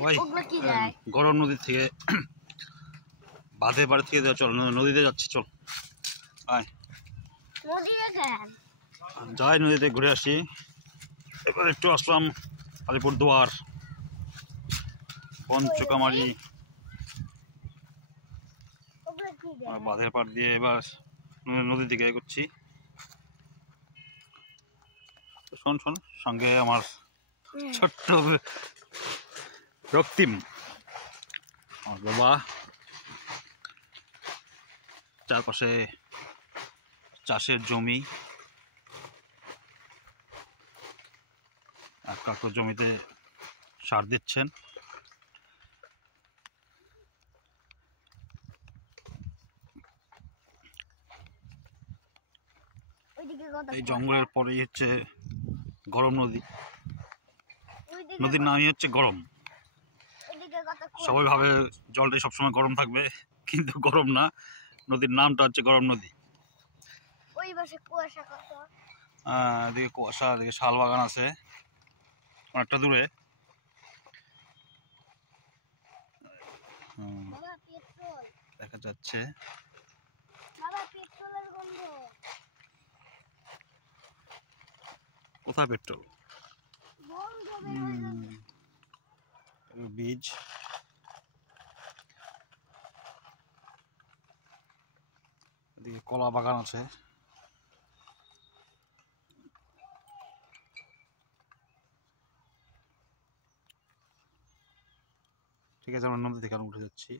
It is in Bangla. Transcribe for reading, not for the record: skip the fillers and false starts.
সবাই গরম নদী থেকে বাঁধের বাড়ি থেকে চল নদীতে যাচ্ছি, চল আয় যাই নদীতে ঘুরে আসি। এবার একটু আসলাম আলিপুরদুয়ার, পঞ্চকামারি, বাঁধের পাড় দিয়ে এবার নদীর দিকে এগোচ্ছি। শোন শোন, সঙ্গে আমার ছোট্ট রক্তিম, আমার বাবা, চারপাশে চাষের জমি, আর কাকু জমিতে সার দিচ্ছেন। এই জঙ্গলের পরেই হচ্ছে গরম নদী। নদীর নামই হচ্ছে গরম। সবাই ভাবে জলটাই সবসময় গরম থাকবে, কিন্তু গরম না, নদীর নামটা হচ্ছে গরম নদী। এদিকে কুয়াশা, এদিকে শাল বাগান আছে অনেকটা দূরে। দেখা যাচ্ছে কোথায় পেট্রোল, বীজ। এদিকে কলা বাগান আছে। ঠিক আছে, আমরা নদী থেকে উঠে যাচ্ছি।